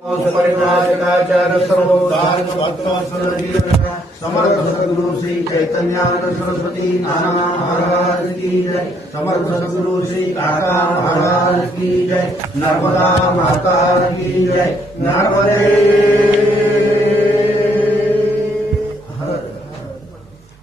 परिव्राजकाचार्य सर्वोद्धार समर्थ सद्गुरु श्री चैतन्यानंद सरस्वती नाना महाराज की जय। समर्थ सद्गुरु श्री काका महाराज की जय। नर्मदा माता की जय। नर्मदे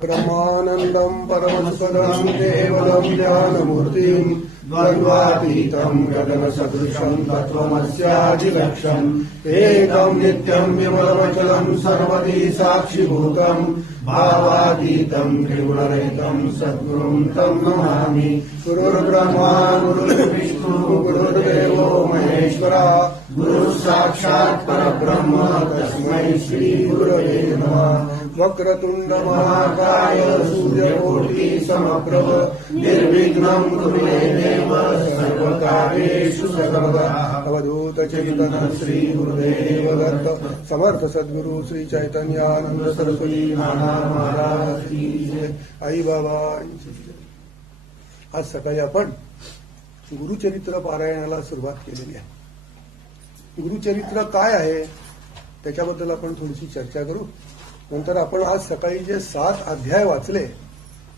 ब्रह्मानन्दं परमसुखदं केवलं ज्ञानमूर्तिं द्वन्द्वातीतं गगनसदृशं तत्त्वमस्यादिलक्ष्यम् एकं नित्यं विमलमचलं सर्वदी साक्षिभूतं भावातीतं त्रिगुणरहितं सद्गुरुं तं नमामि। गुरुर्ब्रह्मा गुरुर्विष्णु गुरुर्देवो महेश्वरा गुरुः साक्षात् परब्रह्म तस्मै श्री गुरवे नमः। वक्रतुण्ड महाकाय सूर्यकोटि समप्रभ निर्विघ्नं कुरु मे देव सर्वकार्येषु सर्वदा। अवधूत चिंतन श्री गुरुदेव दत्त समर्थ सद्गुरु श्री चैतन्यानंद सरस्वती नाना महाराज की जय। आई बाबा आज सकाळी आपण गुरुचरित्र पारायणाला सुरुवात केलेली आहे। गुरुचरित्र काय आहे त्याच्याबद्दल आपण थोडीशी चर्चा करू। नंतर आपण आज सकाळी जे 7 अध्याय वाचले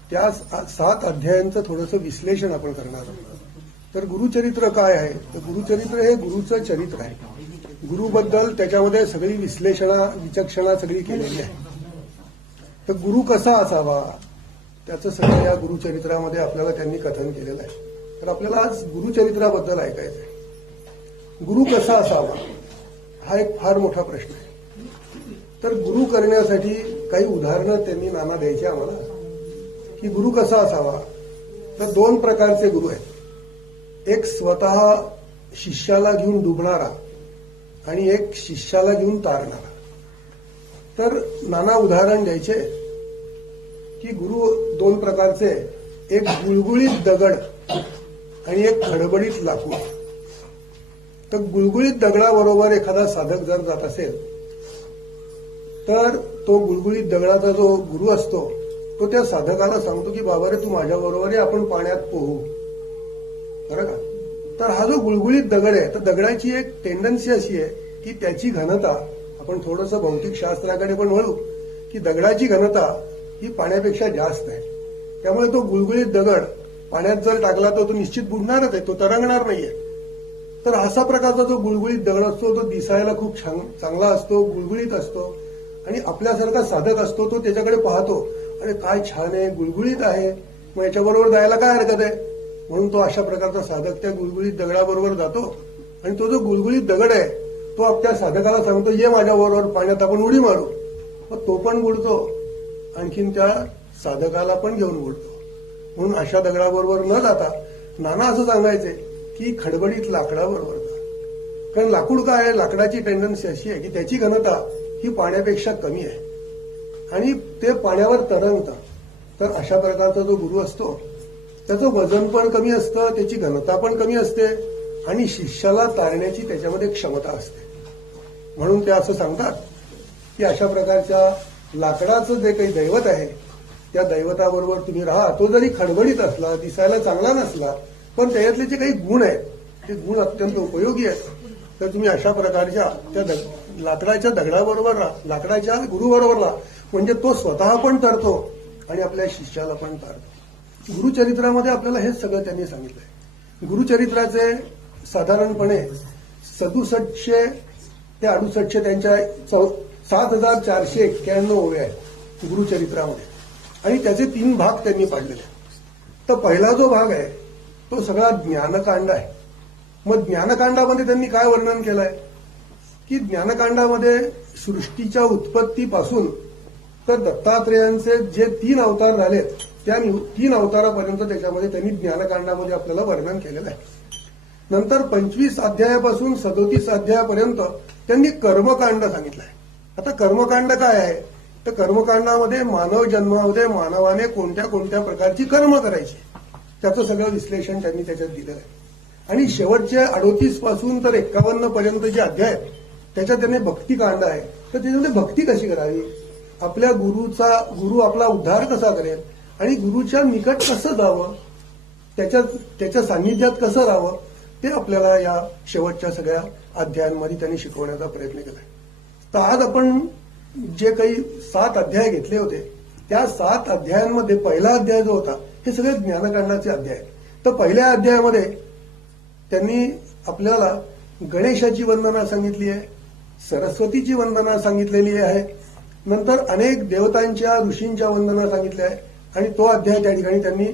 त्या 7 अध्यायांचं थोडंसं विश्लेषण आपण करणार आहोत। तर गुरुचरित्र काय आहे तर गुरुचरित्र हे गुरुचं चरित्र आहे। गुरुबद्दल त्याच्यामध्ये सगळी विचक्षणा सगळी केलेली आहे। तर गुरु कसा असावा त्याचं सगळं या गुरुचरित्रामध्ये आपल्याला त्यांनी कथन केलेलं आहे। तर आपल्याला आज गुरुचरित्राबद्दल ऐकायचं आहे। गुरु कसा असावा हा एक फार मोठा प्रश्न आहे। तर गुरु करण्यासाठी काही उदाहरणं त्यांनी नाना द्यायची आम्हाला की गुरु कसा असावा। तर 2 प्रकारचे गुरु आहेत। एक स्वतः शिष्याला घेऊन डुबणारा आणि एक शिष्याला घेऊन तारणारा। तर नाना उदाहरण द्यायचे की गुरु 2 प्रकारचे, एक गुळगुळीत दगड आणि एक खडबडीत लाकूड। तर गुळगुळीत दगडाबरोबर एखादा साधक जर जात असेल तर तो गुळगुळीत दगडाचा जो गुरु असतो तो त्या साधकाला सांगतो की बाबा रे तू माझ्याबरोबर आपण पाण्यात पोहू, बरं का। तर हा जो गुळगुळीत दगड आहे तर दगडाची एक टेंडन्सी अशी आहे की त्याची घनता, आपण थोडंसं भौतिक शास्त्राकडे पण वळू की दगडाची घनता ही पाण्यापेक्षा जास्त आहे। त्यामुळे तो गुळगुळीत दगड पाण्यात जर टाकला तर तो निश्चित बुडणारच आहे, तो तरंगणार नाहीये। तर असा प्रकारचा जो गुळगुळीत दगड असतो तो दिसायला खूप चांगला असतो, गुळगुळीत असतो आणि आपल्यासारखा साधक असतो तो त्याच्याकडे पाहतो, अरे काय छान आहे, गुळगुळीत आहे, मग याच्याबरोबर जायला काय हरकत आहे। म्हणून तो अशा प्रकारचा साधक त्या गुळगुळीत दगडाबरोबर जातो आणि तो जो गुळगुळीत दगड आहे तो आपल्या साधकाला सांगतो ये माझ्याबरोबर पाण्यात आपण उडी मारू। मग तो पण बुडतो आणखीन त्या साधकाला पण घेऊन बुडतो। म्हणून अशा दगडाबरोबर न जाता नाना असं सांगायचे की खडबडीत लाकडाबरोबर जा। कारण लाकूड काय आहे, लाकडाची टेंडन्सी अशी आहे की त्याची घनता ही पाण्यापेक्षा कमी आहे आणि ते पाण्यावर तरंगतं। तर अशा प्रकारचा जो गुरु असतो त्याचं वजन पण कमी असतं, त्याची घनता पण कमी असते आणि शिष्याला तारण्याची त्याच्यामध्ये क्षमता असते। म्हणून ते असं सांगतात की अशा प्रकारच्या लाकडाचं जे काही दैवत आहे त्या दैवताबरोबर तुम्ही राहा। तो जरी खडबडीत असला, दिसायला चांगला नसला, पण त्याच्यातले जे काही गुण आहेत ते गुण अत्यंत उपयोगी आहेत। तर तुम्ही अशा प्रकारच्या त्या लाकडाच्या दगडाबरोबर राहा, लाकडाच्या गुरुबरोबर राहा, म्हणजे तो स्वतः पण तरतो आणि आपल्या शिष्याला पण तारतो। गुरुचरित्रामध्ये आपल्याला हेच सगळं त्यांनी सांगितलंय। गुरुचरित्राचे साधारणपणे 6700 ते 6800 त्यांच्या 7491 ओव्या आहेत गुरुचरित्रामध्ये आणि त्याचे 3 भाग त्यांनी पाडलेले आहेत। तर पहिला जो भाग आहे तो सगळा ज्ञानकांड आहे। मग ज्ञानकांडामध्ये त्यांनी काय वर्णन केलंय की ज्ञानकांडामध्ये सृष्टीच्या उत्पत्तीपासून तर दत्तात्रेयांचे जे 3 अवतार झालेत त्या 3 अवतारापर्यंत त्याच्यामध्ये त्यांनी ज्ञानकांडामध्ये आपल्याला वर्णन केलेलं आहे। नंतर 25 अध्यायापासून 37 अध्यायापर्यंत त्यांनी कर्मकांड सांगितलंय। आता कर्मकांड काय आहे तर कर्मकांडामध्ये मानव जन्मामध्ये मानवाने कोणत्या कोणत्या प्रकारची कर्म करायची त्याचं सगळं विश्लेषण त्यांनी त्याच्यात दिलेलं आहे। आणि शेवटचे 38 पासून तर 51 पर्यंत जे अध्याय आहेत त्याच्यात त्यांनी भक्तिकांड आहे। तर त्याच्यामध्ये भक्ती कशी करावी, आपल्या गुरु आपला उद्धार कसा करेल आणि गुरुच्या निकट कसं जावं, त्याच्या सान्निध्यात कसं राहावं ते आपल्याला या शेवटच्या सगळ्या अध्यायांमध्ये त्यांनी शिकवण्याचा प्रयत्न केलाय. तर आज आपण जे काही 7 अध्याय घेतले होते त्या 7 अध्यायांमध्ये पहिला अध्याय जो होता हे सगळे ज्ञानकांडाचे अध्याय आहेत. तर पहिल्या अध्यायामध्ये त्यांनी आपल्याला गणेशाची वंदना सांगितली आहे, सरस्वतीची वंदना सांगितलेली आहे, नंतर अनेक देवतांच्या ऋषींच्या वंदना सांगितल्या आहे आणि तो अध्याय त्या ठिकाणी त्यांनी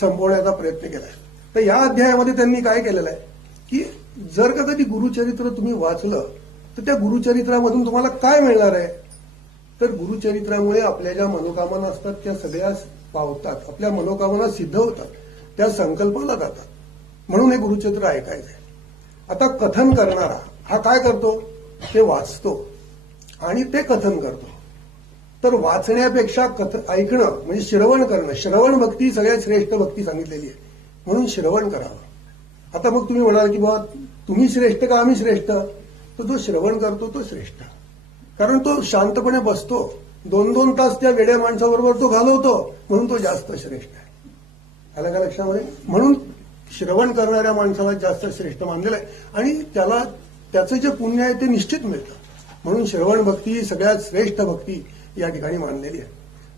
संपवण्याचा प्रयत्न केला आहे. तर या अध्यायामध्ये त्यांनी काय केलेलं आहे की जर का कधी गुरुचरित्र तुम्ही वाचलं तर त्या गुरुचरित्रामधून तुम्हाला काय मिळणार आहे, तर गुरुचरित्रामुळे आपल्या ज्या मनोकामना असतात त्या सगळ्या पावतात, आपल्या मनोकामना सिद्ध होतात, त्या संकल्पाला जातात. म्हणून हे गुरुचरित्र ऐकायचं आहे. आता कथन करणारा हा काय करतो, ते वाचतो आणि ते कथन करतो. तर वाचण्यापेक्षा ऐकणं म्हणजे श्रवण करणं, श्रवण भक्ती सगळ्यात श्रेष्ठ भक्ती सांगितलेली आहे, म्हणून श्रवण करावं. आता मग तुम्ही म्हणाल की बाबा तुम्ही श्रेष्ठ का आम्ही श्रेष्ठ, तर जो श्रवण करतो तो श्रेष्ठ, कारण तो शांतपणे बसतो, 2-2 तास त्या वेड्या माणसाबरोबर तो घालवतो, म्हणून तो जास्त श्रेष्ठ आहे. आलं का लक्षामध्ये? म्हणून श्रवण करणाऱ्या माणसाला जास्त श्रेष्ठ मानलेलं आहे आणि त्याला त्याचं जे पुण्य आहे ते निश्चित मिळतं. म्हणून श्रवण भक्ती ही सगळ्यात श्रेष्ठ भक्ती या ठिकाणी मानलेली आहे.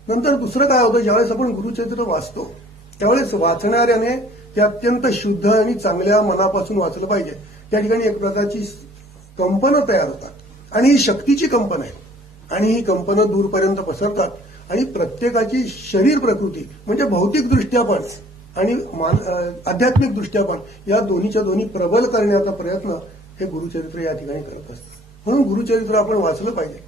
नंतर दुसरं काय होतं, ज्यावेळेस आपण गुरुचरित्र वाचतो त्यावेळेस वाचणाऱ्याने ते अत्यंत शुद्ध आणि चांगल्या मनापासून वाचलं पाहिजे. त्या ठिकाणी एक प्रकारची कंपनं तयार होतात आणि ही शक्तीची कंपन आहे आणि ही कंपनं दूरपर्यंत पसरतात आणि प्रत्येकाची शरीर प्रकृती म्हणजे भौतिकदृष्ट्या पण आणि आध्यात्मिक दृष्ट्या पण या दोन्हीच्या दोन्ही प्रबल करण्याचा प्रयत्न हे गुरुचरित्र या ठिकाणी करत असतं. म्हणून गुरुचरित्र आपण वाचलं पाहिजे,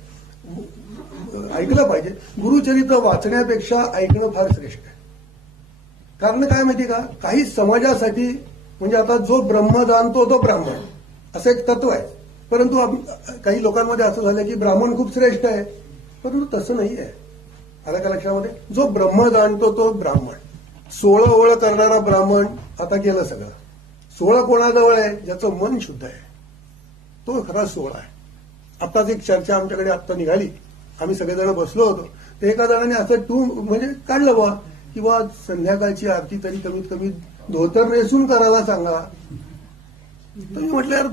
ऐकलं पाहिजे. गुरुचरित्र वाचण्यापेक्षा ऐकणं फार श्रेष्ठ आहे. कारण काय माहिती का, काही समाजासाठी म्हणजे आता जो ब्रह्म जाणतो तो ब्राह्मण असं एक तत्व आहे, परंतु काही लोकांमध्ये असं झालं की ब्राह्मण खूप श्रेष्ठ आहे, परंतु तसं नाही आहे. आलं का लक्षामध्ये? जो ब्रह्म जाणतो तो ब्राह्मण, 16 ओळ करणारा ब्राह्मण आता गेलं सगळं. 16 कोणाजवळ आहे, ज्याचं मन शुद्ध आहे तो खरा 16 आहे. आताच एक चर्चा आमच्याकडे आत्ता निघाली, आम्ही सगळेजण बसलो होतो, तर एका जणाने असं म्हणजे काढलं बा की बा संध्याकाळची आरती तरी कमीत कमी धोतर नेसून करायला सांगा. तुम्ही म्हटलं यार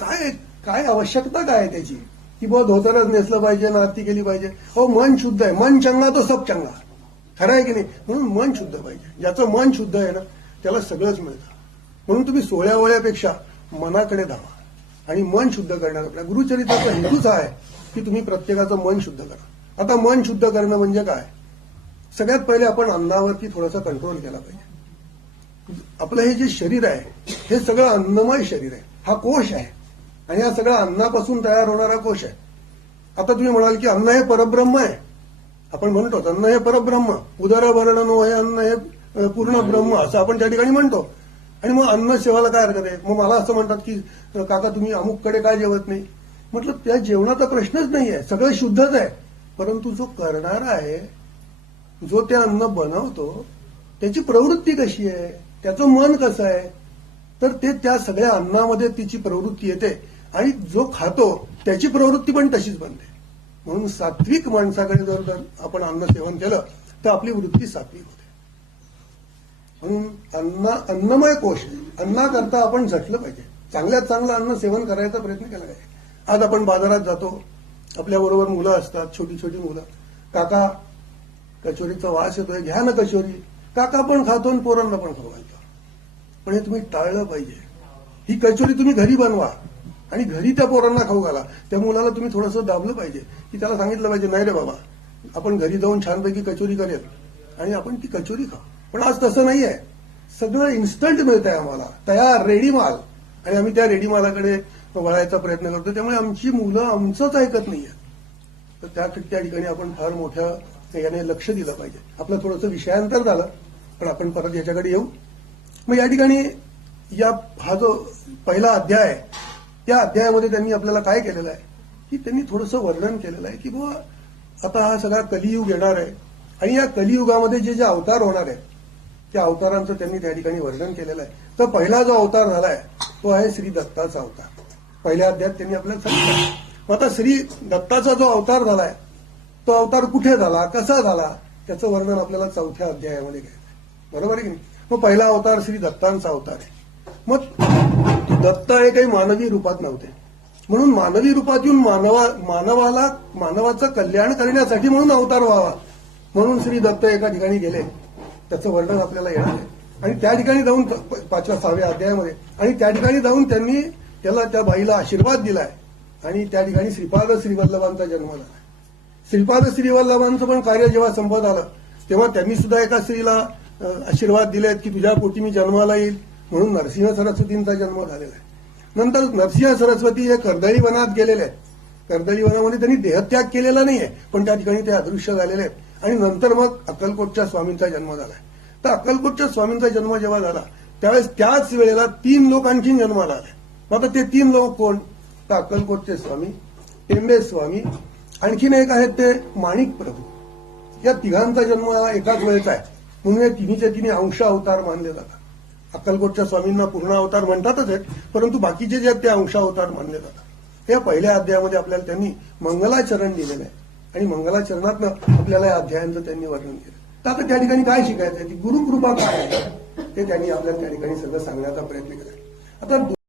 काय काय आवश्यकता काय आहे त्याची की बुवा धोतरच नेसलं पाहिजे ना आरती केली पाहिजे. हो मन शुद्ध आहे, मन चंगा तो सब चंगा, खरं आहे की नाही? म्हणून मन शुद्ध पाहिजे. ज्याचं मन शुद्ध आहे ना त्याला सगळंच मिळतं. म्हणून तुम्ही 16 वळ्यापेक्षा मनाकडे धावा आणि मन शुद्ध करण्याचा आपल्या गुरुचरित्राचा हेतूच आहे की तुम्ही प्रत्येकाचं मन शुद्ध करा. आता मन शुद्ध करणं म्हणजे काय, सगळ्यात पहिले आपण अन्नावरती थोडासा कंट्रोल केला पाहिजे. आपलं हे जे शरीर आहे हे सगळं अन्नमय शरीर आहे, हा कोश आहे आणि हा सगळा अन्नापासून तयार होणारा कोश आहे. आता तुम्ही म्हणाल की अन्न हे परब्रह्म आहे, आपण म्हणतो अन्न हे परब्रह्म, उदरभरणनो हे अन्न हे पूर्ण ब्रह्म असं आपण त्या ठिकाणी म्हणतो. आणि मग अन्न सेवाला काय हरकत आहे? मग मला असं म्हणतात की काका तुम्ही अमुककडे काय जेवत नाही. म्हटलं त्या जेवणाचा प्रश्नच नाही आहे, सगळं शुद्धच आहे, परंतु जो करणारा आहे, जो ते अन्न बनवतो त्याची प्रवृत्ती कशी आहे, त्याचं मन कसं आहे, तर ते त्या सगळ्या अन्नामध्ये तिची प्रवृत्ती येते आणि जो खातो त्याची प्रवृत्ती पण तशीच बनते. म्हणून सात्विक माणसाकडे जर आपण अन्न सेवन केलं तर आपली वृत्ती सात्विक होते. म्हणून अन्नमय कोश, अन्नाकरता आपण झटलं पाहिजे, चांगल्यात चांगलं अन्न सेवन करायचा प्रयत्न केला पाहिजे. आज आपण बाजारात जातो, आपल्याबरोबर मुलं असतात, छोटी छोटी मुलं, काका कचोरीचा वास येतोय, घ्या ना कचोरी. काका पण खातो आणि पोरांना पण खाऊ घालतो. पण हे तुम्ही टाळलं पाहिजे. ही कचोरी तुम्ही घरी बनवा आणि घरी त्या पोरांना खाऊ घाला. त्या मुलाला तुम्ही थोडंसं दाबलं पाहिजे की त्याला सांगितलं पाहिजे नाही रे बाबा, आपण घरी जाऊन छानपैकी कचोरी करेल आणि आपण ती कचोरी खाऊ. पण आज तसं नाही आहे, सगळं इन्स्टंट मिळत आहे आम्हाला, तयार रेडी माल, आणि आम्ही त्या रेडी मालाकडे वळायचा प्रयत्न करतो. त्यामुळे आमची मुलं आमचंच ऐकत नाहीये. तर त्या ठिकाणी आपण फार मोठ्या याने लक्ष दिलं पाहिजे. आपलं थोडंसं विषयांतर झालं, पण आपण परत याच्याकडे येऊ. मग या ठिकाणी हा जो पहिला अध्याय आहे त्या अध्यायामध्ये त्यांनी आपल्याला काय केलेलं आहे की त्यांनी थोडंसं वर्णन केलेलं आहे की बाबा आता हा सगळा कलियुग येणार आहे आणि या कलियुगामध्ये जे अवतार होणार आहेत त्या अवतारांचं त्यांनी त्या ठिकाणी वर्णन केलेलं आहे. तर पहिला जो अवतार झालाय तो आहे श्री दत्ताचा अवतार. पहिल्या अध्यायात त्यांनी आपल्याला सांगितलं. मग आता श्री दत्ताचा जो अवतार झालाय तो अवतार कुठे झाला, कसा झाला, त्याचं वर्णन आपल्याला 4थ्या अध्यायामध्ये घ्यायचं आहे. बरोबर आहे की नाही? मग पहिला अवतार श्री दत्तांचा अवतार आहे. मग दत्त हे काही मानवी रूपात नव्हते. म्हणून मानवी रूपात येऊन मानवाचं कल्याण करण्यासाठी म्हणून अवतार व्हावा म्हणून श्री दत्त एका ठिकाणी गेले. त्याचं वर्णन आपल्याला येणार आहे. आणि त्या ठिकाणी जाऊन 5व्या अध्यायामध्ये आणि त्या ठिकाणी जाऊन त्यांनी त्या बाईला आशीर्वाद दिलाय. आणि त्या ठिकाणी श्रीपाद श्रीवल्लभांचा जन्म झाला. श्रीपाद श्रीवल्लभांचं पण कार्य जेव्हा संपत आलं तेव्हा त्यांनी सुद्धा एका स्त्रीला आशीर्वाद दिलेत की तुझ्या पोटी मी जन्माला येईल म्हणून नरसिंह सरस्वतींचा जन्म झालेला आहे. नंतर नरसिंह सरस्वती हे कर्दळी वनात गेलेले आहेत. कर्दळी वनामध्ये त्यांनी देहत्याग केलेला नाहीये पण त्या ठिकाणी ते अदृश्य झालेले आहेत. आणि नंतर मग अक्कलकोटच्या स्वामींचा जन्म झालाय. तर अक्कलकोटच्या स्वामींचा जन्म जेव्हा झाला त्यावेळेस त्याच वेळेला 3 लोक आणखी जन्माला आले. आता ते 3 लोक कोण? तर अक्कलकोटचे स्वामी, टेंबे स्वामी, आणखीन एक आहेत ते माणिक प्रभू. या तिघांचा जन्म एकाच वेळेचा आहे म्हणून हे तिन्हीचे तिन्ही अंश अवतार मानले जातात. अक्कलकोटच्या स्वामींना पूर्ण अवतार म्हणतातच आहेत परंतु बाकीचे जे आहेत ते अंश अवतार मानले जातात. या पहिल्या अध्यायामध्ये आपल्याला त्यांनी मंगलाचरण दिलेलं आहे आणि मंगलाचरणातनं आपल्याला या अध्यायांचं त्यांनी वर्णन केलं. तर आता त्या ठिकाणी काय शिकायचं आहे की गुरुकृपा काय आहे ते त्यांनी आपल्याला त्या ठिकाणी सगळं सांगण्याचा प्रयत्न केला. आता